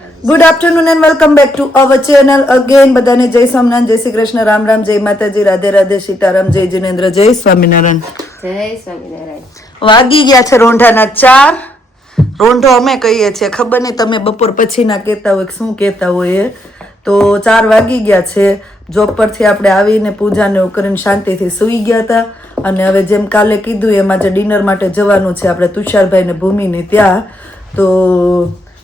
Good afternoon and welcome back to our channel again. બધાને જય સ્વામિનારાયણ, જય શ્રી કૃષ્ણ, રામ રામ, જય માતાજી, રાધે રાધે, સીતારામ, જય જિનેન્દ્ર, જય સ્વામિનારાયણ. જય સ્વામિનારાયણ. વાગી ગયા છે રોંઢાના 4. રોંઢો અમે કહીએ છીએ, ખબર નહીં તમે બપોર પછીના કહેતા હોય કે શું કહેતા હોય એ. તો 4 વાગી ગયા છે. જોબ પરથી આપણે આવીને પૂજાને એવું કરીને શાંતિથી સૂઈ ગયા હતા. અને હવે જેમ કાલે કીધું એમ આજે ડિનર માટે જવાનું છે આપણે તુષારભાઈ ને ભૂમિને ત્યાં. તો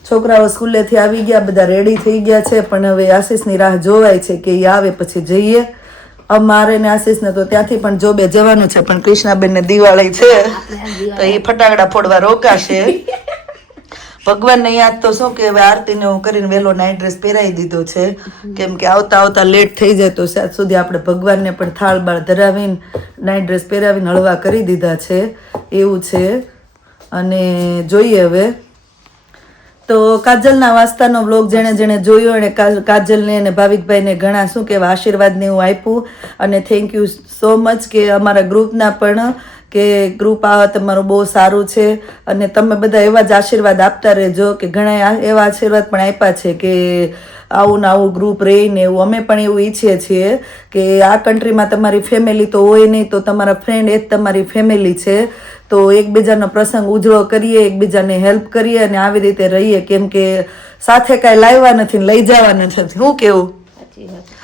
છોકરાઓ સ્કૂલેથી આવી ગયા, બધા રેડી થઈ ગયા છે, પણ હવે આશીષની રાહ જોવાય છે કે એ આવે પછી જઈએ. અમારે ને આશીષને તો ત્યાંથી પણ જોબે જવાનું છે, પણ કૃષ્ણાબેનને દિવાળી છે તો એ ફટાકડા ફોડવા રોકાશે. ભગવાનને યાદ તો શું કે હવે આરતીને હું કરીને વહેલો નાઇટ ડ્રેસ પહેરાવી દીધો છે, કેમ કે આવતા આવતા લેટ થઈ જાય તો સાત સુધી આપણે ભગવાનને પણ થાળ બાળ ધરાવીને નાઇટ ડ્રેસ પહેરાવીને હળવા કરી દીધા છે, એવું છે. અને જોઈએ હવે તો કાજલના વાસ્તાનો વ્લોગ જેણે જેણે જોયો એને કાજલને અને ભાવિકભાઈને ઘણા શું કહેવાય આશીર્વાદને એવું આપ્યું. અને થેન્ક યુ સો મચ કે અમારા ગ્રુપના પણ કે ગ્રુપ આ તમારું બહુ સારું છે અને તમે બધા એવા જ આશીર્વાદ આપતા રહેજો. કે ઘણા એવા આશીર્વાદ પણ આપ્યા છે કે આવું ને આવું ગ્રુપ રહીને એવું. અમે પણ એવું ઈચ્છીએ છીએ કે આ કન્ટ્રીમાં તમારી ફેમિલી તો હોય નહીં તો તમારા ફ્રેન્ડ એ જ તમારી ફેમિલી છે. તો એકબીજાનો પ્રસંગ ઉજળો કરીએ, એકબીજાને હેલ્પ કરીએ અને આવી રીતે રહીએ, કેમ કે સાથે કાંઈ લાવ્યા નથી લઈ જવા નથી. શું કેવું?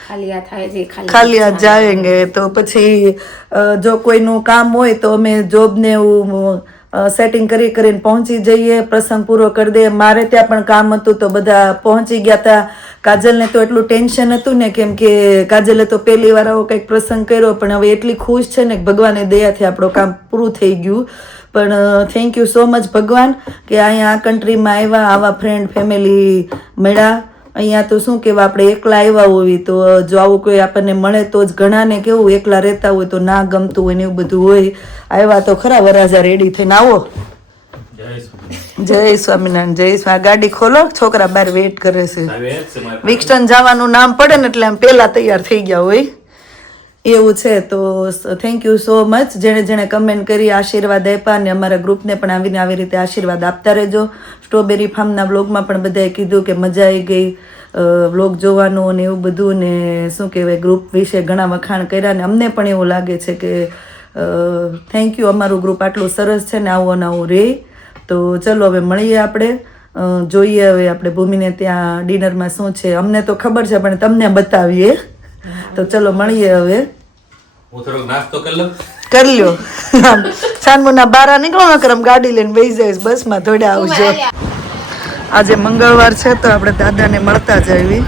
ખાલી હાથ જાવેંગે તો પછી જો કોઈનું કામ હોય તો અમે જોબને એવું સેટિંગ કરીને પહોંચી જઈએ, પ્રસંગ પૂરો કરી દઈએ. મારે ત્યાં પણ કામ હતું તો બધા પહોંચી ગયા હતા. કાજલને તો એટલું ટેન્શન હતું ને, કેમ કે કાજલે તો પહેલી વાર આવો કંઈક પ્રસંગ કર્યો, પણ હવે એટલી ખુશ છે ને કે ભગવાનની દયાથી આપણું કામ પૂરું થઈ ગયું. પણ થેન્ક યુ સો મચ ભગવાન કે અહીંયા આ કન્ટ્રીમાં આવ્યા, આવા ફ્રેન્ડ ફેમિલી મળ્યા. અહીંયા તો શું કહેવાય આપણે એકલા આવ્યા હોય તો જો આવું કોઈ આપણને મળે તો જ ઘણાને કેવું એકલા રહેતા હોય તો ના ગમતું હોય ને એવું બધું હોય. આવ્યા તો ખરા વરાજા રેડી થઈને આવો. જય સ્વામિનારાયણ, જય સ્વામી. ગાડી ખોલો, છોકરા બહાર વેઇટ કરે છે. વિક્સટન જવાનું નામ પડે ને એટલે આમ પહેલા તૈયાર થઈ ગયા હોય એવું છે. તો થેન્ક યુ સો મચ જેણે જેણે કમેન્ટ કરી આશીર્વાદ આપ્યા અને અમારા ગ્રુપને પણ આવીને આવી રીતે આશીર્વાદ આપતા રહેજો. સ્ટ્રોબેરી ફાર્મના વ્લોગમાં પણ બધાએ કીધું કે મજા આવી ગઈ વ્લોગ જોવાનું અને એવું બધું, ને શું કહેવાય ગ્રુપ વિશે ઘણા વખાણ કર્યા ને અમને પણ એવું લાગે છે કે થેન્ક યુ, અમારું ગ્રુપ આટલું સરસ છે ને આવું ને આવું રહે. તો ચલો હવે મળીએ આપણે, જોઈએ હવે આપણે ભૂમિને ત્યાં ડિનરમાં શું છે. અમને તો ખબર છે પણ તમને બતાવીએ. તો ચલો મળીએ હવે. હું થોડોક નાસ્તો કરી લ્યો. સાનમુના બારા નીકળો નકર ગાડી લઈને બેસી જઈશ, બસમાં થોડા આવજો. આજે મંગળવાર છે તો આપણે દાદાને મળતા જ આવી.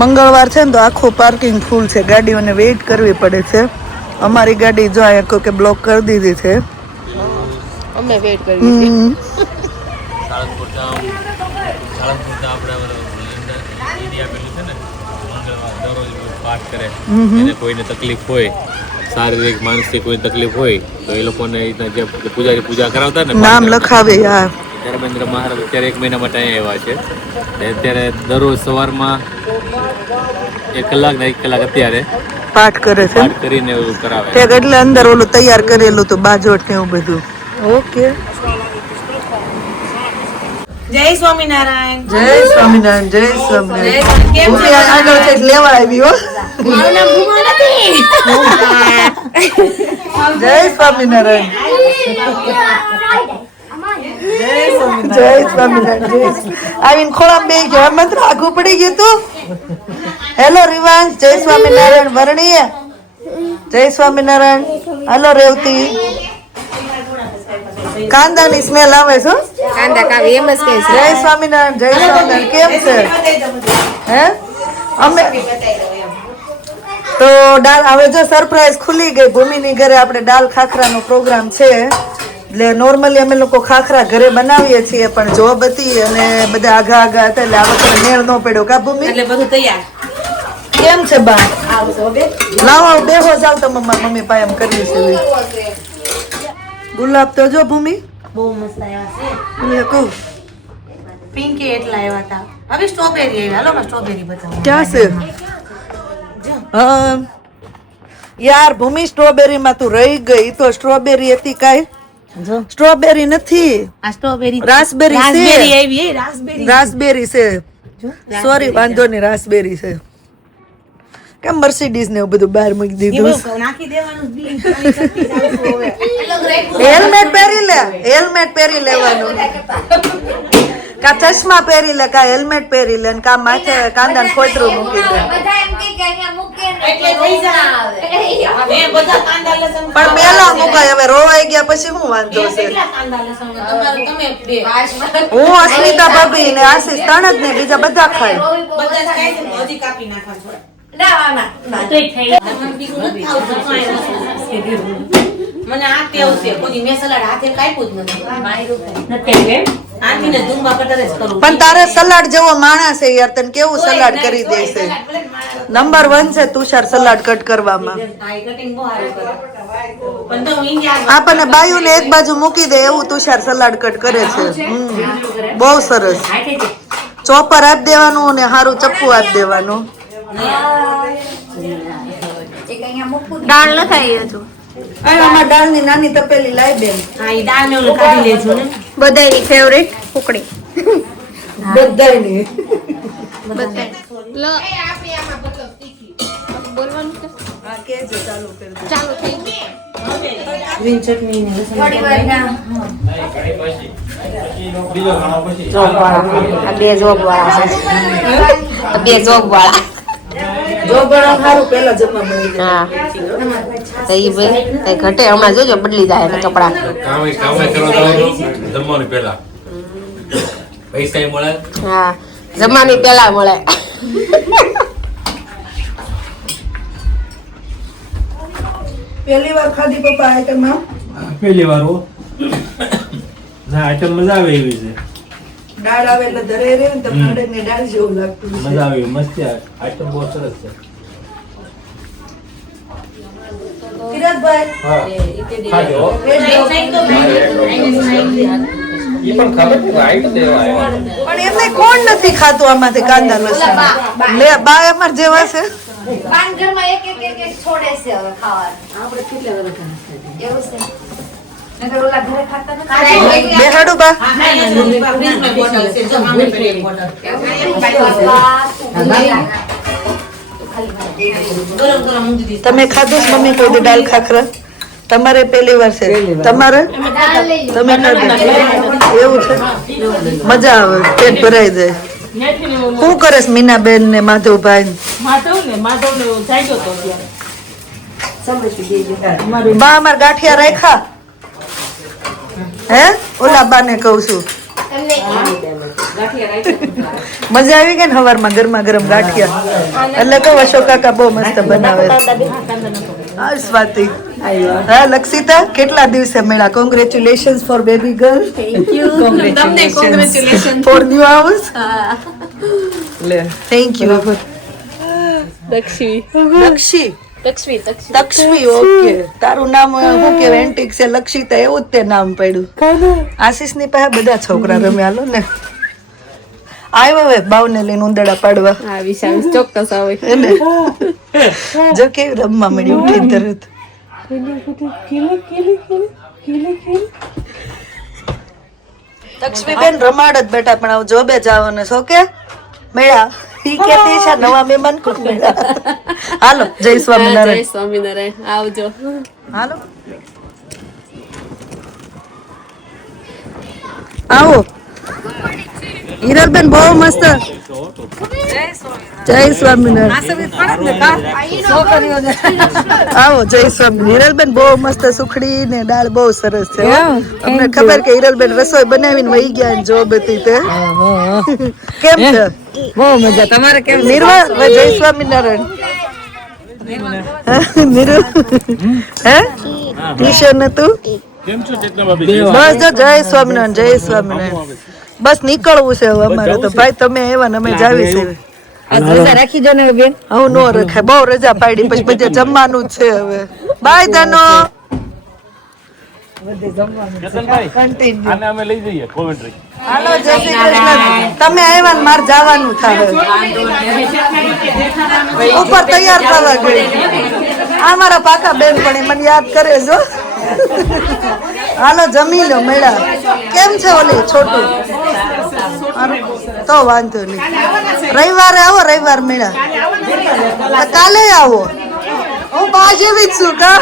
મંગળવાર છે ને તો આખું પાર્કિંગ ફૂલ છે, ગાડીઓને વેઇટ કરવી પડે છે. અમારી ગાડી જો અહીંયા કોઈ કે બ્લોક કરી દીધી છે. અમે વેઇટ કરી છે. કોઈને તકલીફ હોય, શારીરિક માનસિક કોઈ તકલીફ હોય તો એ લોકોને જે પૂજારી પૂજા કરાવતા ને નામ લખાવે. યાર ધર્મેન્દ્ર મહારાજ અત્યારે 1 મહિના માટે અહીંયા આવ્યા છે. અત્યારે દરરોજ સવારમાં 1 કલાક ને 1 કલાક અત્યારે પાઠ કરે છે, પાઠ કરીને એવું કરાવે. એટલે અંદર ઓલું તૈયાર કરેલું તો બાજોટ ને એવું બધું. ઓકે, જય સ્વામિનારાયણ. જય સ્વામિનારાયણ, જય સ્વામિનારાયણ. ભૂમિ આગળ છે લેવા આવી હો. મારું નામ ભૂમા નથી. જય સ્વામિનારાયણ, જય સ્વામિનારાયણ. આવીને ખોળામાં બેસી ગયો, મંત્ર આઘું પડી ગયું તું. હેલો રિવાંશ, જય સ્વામિનારાયણ. વર્ણીએ જય સ્વામિનારાયણ. હેલો રેવતી. કાંદાની સ્મેલ આવે છે. કાંદા કાવી એમ જ કહે છે. જય સ્વામિનારાયણ, જય સ્વામિનારાયણ. કેમ છે? હે અમે તો દાલ હવે જો સરપ્રાઈઝ ખુલી ગઈ. ભૂમિની ઘરે આપણે દાલ ખાખરાનો પ્રોગ્રામ છે. એટલે નોર્મલી અમે લોકો ખાખરા ઘરે બનાવીએ છીએ, પણ જોબ હતી અને બધા આગા હતા એટલે આ વખતે મેળ ન પડ્યો. કા ભૂમિ? એટલે બધું તૈયાર. કેમ છે બા? આવજો બે. લાવો બેહો જાવ તો મમ્મી પાસે એમ કર્યું છે. ગુલાબ તો જો ભૂમિ બહુ મસ્ત આવ્યા છે. મેં કહું પિંકી એટલા આવ્યા હતા. હવે સ્ટ્રોબેરી આવી. હાલો સ્ટ્રોબેરી બતાવો. ક્યાં છે? યાર ભૂમિ સ્ટ્રોબેરી માં તું રહી ગઈ. તો સ્ટ્રોબેરી હતી કાઈ? સ્ટ્રોબેરી નથી, આ સ્ટ્રોબેરી રાસબેરી રાસબેરી છે. આવી. રાસબેરી રાસબેરી છે. સોરી વાંધો નહીં, રાસબેરી છે. કેમ મર્સિડીઝ ને એવું બધું બહાર મૂકી દીધું? નાખી દેવાનું બી. હેલ્મેટ પહેરી લે, હેલ્મેટ પહેરી લેવાનું. કા ચશ્મા પહેરી લે, કા હેલ્મેટ પહેરી લે, કા માથે કાંદા ફોતરું મૂકી દે. બધા કાંદા લસણ પણ પેલા મુકાય, હવે રોવાઈ ગયા પછી શું વાંધો છે? કેટલા કાંદા લસણ તમે બે હું અસ્મિતા ભાભી ને આશીષ ત્રણ જ ને બીજા બધા ખાય. બધા જ ખાય છે તો હજી કાપી નાખવા થોડા. મને આ ટેવ છે. કોઈ મેં સલાડ હાથે કાપ્યું જ નથી. આથીને ધૂમવા કટર જ કરું. પણ તારે સલાડ જેવો માણસ છે યાર, તને કેવું સલાડ કરી દે છે. નંબર 1 છે તુષાર સલાડ કટ કરવામાં. આપણને બાયુને એક બાજુ મૂકી દે એવું તુષાર સલાડ કટ કરે છે. બહુ સરસ. ચોપર આપી દેવાનું અને સારું ચપ્પુ આપી દેવાનું. દાળ નખાઈ હતું આમાં દાળની નાની તપેલી લાવી બેન. હા, ઈ દાળ ને ઓલું કાઢી લેજો ને. બધાની ફેવરેટ ઉકડી બધાયની. બોલવાનું કે હા કેજો, ચાલુ કરી દે. ચાલુ થઈ ગ્રીન ચટણી ને લસણ થોડી વાર બે જોબ વાળા છે. બે જોબ વાળા. જો બળા સારું પેલા જમવા મળી જાય. હા. તો ઈ ભાઈ કઈ ઘટે હમણાં જોજો બદલી જાય કપડા. કામે કરવા જવાનું જમવાની પહેલા પૈસા મળે. હા. જમવાની પેલા મળે. પહેલી વાર ખાધી પપ્પા આઈટમ માં? પહેલી વાર હો ના આઈટમ મજા આવે એવી છે. દાળ આવે એટલે ધરે રે ને તો ખાંડે ને દાળ જેવું લાગતું છે. મજા આવે મસ્ત આઈટમ બહુ સરસ છે. કિરતભાઈ હા ખાજો. ઈ પણ ખબર છે રાઈટ દેવા આવ્યા. પણ એમને કોણ નથી ખાતું આમાંથી કાંદા લસણ? લે બા અમાર જેવા છે. ઘરમાં એક છોડે છે હવે ખાવાનું આપણે કેટલા બધા એવું છે નકર ઓલા ઘરે ખાતા નથી બેહાડું બા. તમે ખાધું છે મમ્મી કોઈ દી દાળ ખાખરા? તમારે પહેલી વાર છે? તમારે? તમે ખાધું? એવું છે? મજા આવે, પેટ ભરાઈ જાય. શું કરે છે મીનાબેન ને માધવભાઈ? બા અમાર ગાંઠિયા રાખ્યા હે? ઓલા બા ને કહું છું. મજા આવી ગઈ ને હવારમાં ગરમા ગરમ ગાંઠિયા? એટલે કહું અશોક કાકા બહુ મસ્ત બનાવે. હા સ્વાતિ. હા લક્ષિતા, કેટલા દિવસે મળ્યા? Congratulations for baby girl. Congratulations for new house. લે thank you. Lakshi Takshvi. Okay, તારું નામ શું કેવાય? એન્ટિક છે લક્ષિતા, એવું જ તે નામ પડ્યું. આશીષ ની પાસે બધા છોકરા રમે. હાલો ને આવ્યો હવે બાવને લઈને ઉંદરડા પાડવા. ચોક્કસ આવે. એને જો કેવી રમવા મળી ઉઠી તરત. તક્ષવીબેન રમાડ જ બેટા, પણ આવું જોબે જવાનું છો કે મેળા ઈ કેતી છે નવા મહેમાન કોણ મેળા. હાલો જય સ્વામિનારાયણ. સ્વામિનારાયણ આવજો. હાલો આવો. હિરલબેન બહુ મસ્ત. જય સ્વામિનારાયણ. આવો જય સ્વામી. હિરલબેન બહુ મસ્ત સુખડી ને દાળ બહુ સરસ છે. અમને ખબર કે હિરલબેન રસોઈ બનાવીને વહી ગયા જોબ હતી તે. કેમ છે? બહુ મજા. તમારે કેમ? નિર્વા જય સ્વામિનારાયણ. નિરુ હે ટ્યુશન હતું? કેમ છો ચેતના ભાભી? બસ જો જય સ્વામિનારાયણ જય સ્વામિનારાયણ. બસ નીકળવું છે હવે અમારે તો ભાઈ તમે આવ્યા ને અમે જાવી છે રાખી દો ને બેન. હું નો રખાય બહુ રજા પાડી પછી બધે જમવાનું જ છે હવે બાય ધનો ચેતનભાઈ આને અમે લઈ જઈએ કોમેન્ટ્રી. હાલો જય શ્રી કૃષ્ણ તમે આવ્યા ને મારે જવાનું થાય ઉપર તૈયાર થવા ગઈ આ મારા પાકા બેન પણ મને યાદ કરે જો હાલો જમી લો મેળા કેમ છે ઓલી છોટું તો વાંધો નહીં રવિવારે આવો રવિવાર મેળા કાલે આવો હું બા જેવી જ છું કા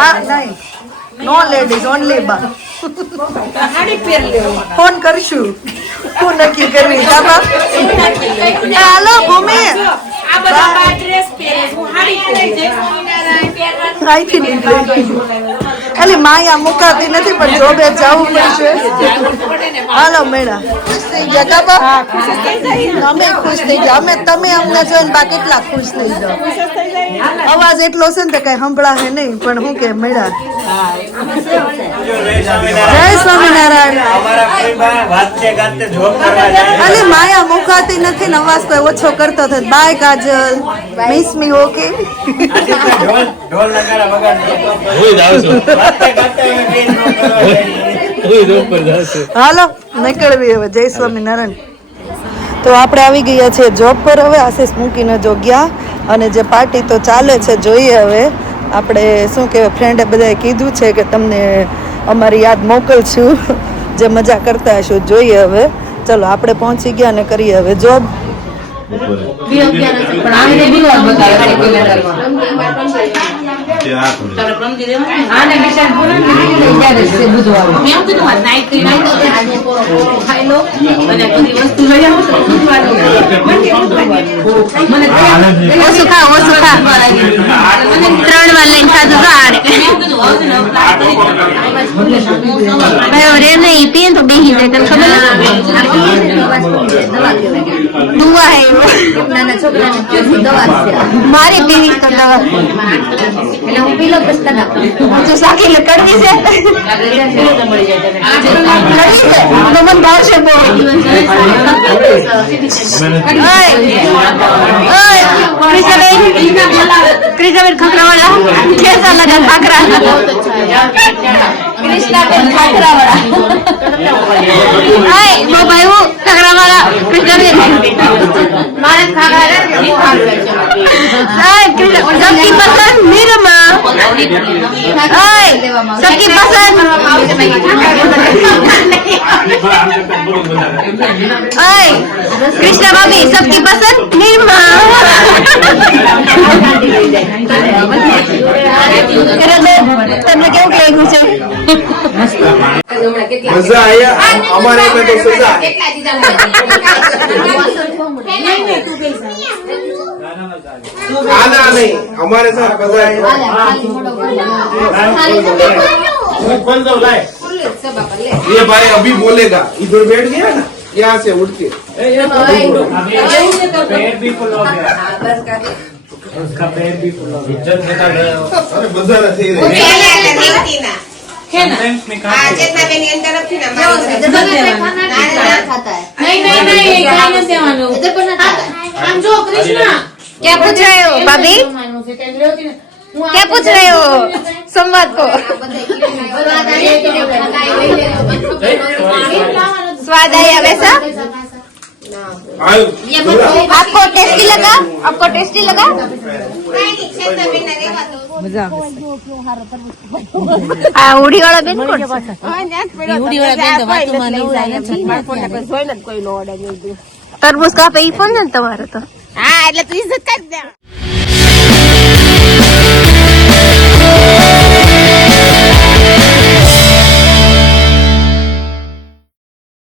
હા નહીં નો લેડીઝ ઓનલી બા ફોન કરશું હું નક્કી કરવી બાબા હાલો ભૂમિ અહીંથી નીકળી ખાલી માયા મુકાતી નથી પણ જોબે જવું પડશે હાલો મેળા ખુશ થઈ ગયા કાબા અમે ખુશ થઈ ગયા અમે તમે અમને જોઈને બા કેટલા ખુશ થઈ જાઓ અવાજ એટલો છે ને તો કઈ સંભળાશે નહીં પણ હું કે મેળા જય સ્વામિનારાયણ ખાલી માયા મુકાતી નથી ને અવાજ કોઈ ઓછો કરતો થતો bye Kajal miss me okay હાલો નીકળવી હવે જય સ્વામિનારાયણ. તો આપણે આવી ગયા છે જોબ પર હવે આશીષ મૂકીને જો ગયા અને જે પાર્ટી તો ચાલે છે જોઈએ હવે આપણે શું કહેવાય ફ્રેન્ડે બધાએ કીધું છે કે તમને અમારી યાદ મોકલશું જે મજા કરતા હશું જોઈએ હવે ચલો આપણે પહોંચી ગયા અને કરીએ હવે જોબ મારી પીવી તો દવા એટલે હું પીલો તો સાકી કડવી છે મને ભાવશે બહુ ક્રિષ્નાબેન ખખરાવાળા કેસા લગા ખાખરા ક્રિષ્નાબેન ખાખરાવાળા બહુ ભાઈ હું ખખરાવાળા ક્રિષ્નાબેન મારે ખાખરા सबकी पसंद निरमा सबकी पसंद कृष्णा भाभी सबकी पसंद निरमा તમને કેવું લાગ્યું છે મજા આયા અમારે તો સજા आना नहीं हमारे साथ मजा आएगा ये भाई अभी बोलेगा इधर बैठ गया ना यहाँ से उठ के पैर भी फुल हो गया उसका पैर भी फुल हो गया इज्जत निकाल रहे हो अरे मजा नहीं क्या पूछ रहे हो भाभी क्या पूछ रहे हो संवाद को स्वाद आया वैसा आपको टेस्टी लगा आपको टेस्टी लगा उड़ी वाला बेन कौन तरबूज का पे फोन ને તમારે તો હા એટલે તું ઇજ્જત કરી દે